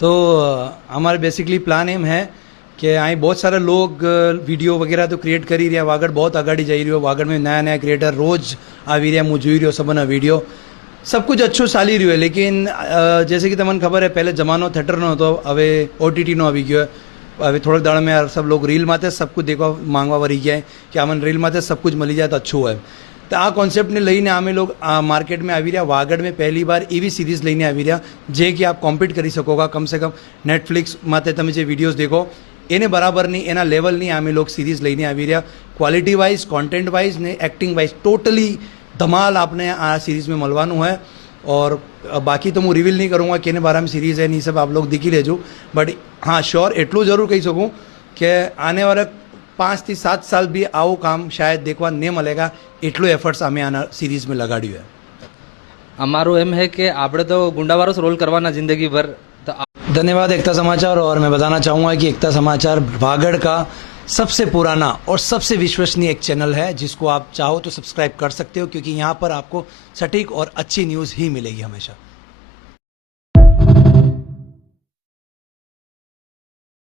तो हमारे basically plan M है कि અહીં बहुत सारे लोग વિડીયો વગેરે તો ક્રિએટ કરી રહ્યા, વાગડ बहुत આગાડી જઈ રહ્યો, વાગડ में नया नया क्रिएटर रोज આવી રહ્યા, હું જોઈ રહ્યો સબના વિડીયો, सब कुछ अच्छो ચાલી રહ્યો है। लेकिन जैसे कि તમને ખબર है पहले जमानो थिएटरનો હતો, હવે ઓટીટીનો આવી ગયો है। હવે થોડાક દાડા में सब लोग રીલ માથે सब कुछ देखवा માંગવા વળી ગયા કે આમને રીલ માથે सब कुछ મળી જાય તો अच्छो હોય। તો આ કોન્સેપ્ટને લઈને અમે લોग માર્કેટમાં આવી રહ્યા। વાગડ में पहली बार એવી સિરીઝ લઈને આવી રહ્યા જે કે આપ કોમ્પિટ કરી શકોગા। કમ સે કમ નેટફ્લિક્સ માથે તમે જે વિડીયોઝ દેખો એને બરાબરની, એના લેવલની અમે લોग સિરીઝ લઈને આવી રહ્યા। ક્વોલિટી વાઇઝ, કોન્ટેન્ટ વાઇઝ ને એક્ટિંગ વાઇઝ टोटली धमाल आपने आ सीरीज़ में મળવાનું है। और बाकी तो હું रिवील नहीं करूँगा कि बारे में सीरीज़ है, नहीं सब आप लोग दिखी लेजो। बट हाँ श्योर एटलू जरूर कही सकूँ कि आने वाले 5 થી 7 साल भी आओ काम शायद देखवा नहीं मिलेगा, एटलो एफर्ट्स हमें आना सीरीज़ में लगाड़્યું है। અમારું એમ है कि આપણે તો ગુંડાવાળો જ રોલ કરવાના જિંદગી ભર। તો धन्यवाद एकता समाचार। और मैं बताना चाहूँगा कि एकता समाचार वागड़ का सबसे पुराना और सबसे विश्वसनीय एक चैनल है जिसको आप चाहो तो सब्सक्राइब कर सकते हो, क्योंकि यहाँ पर आपको सटीक और अच्छी न्यूज़ ही मिलेगी हमेशा।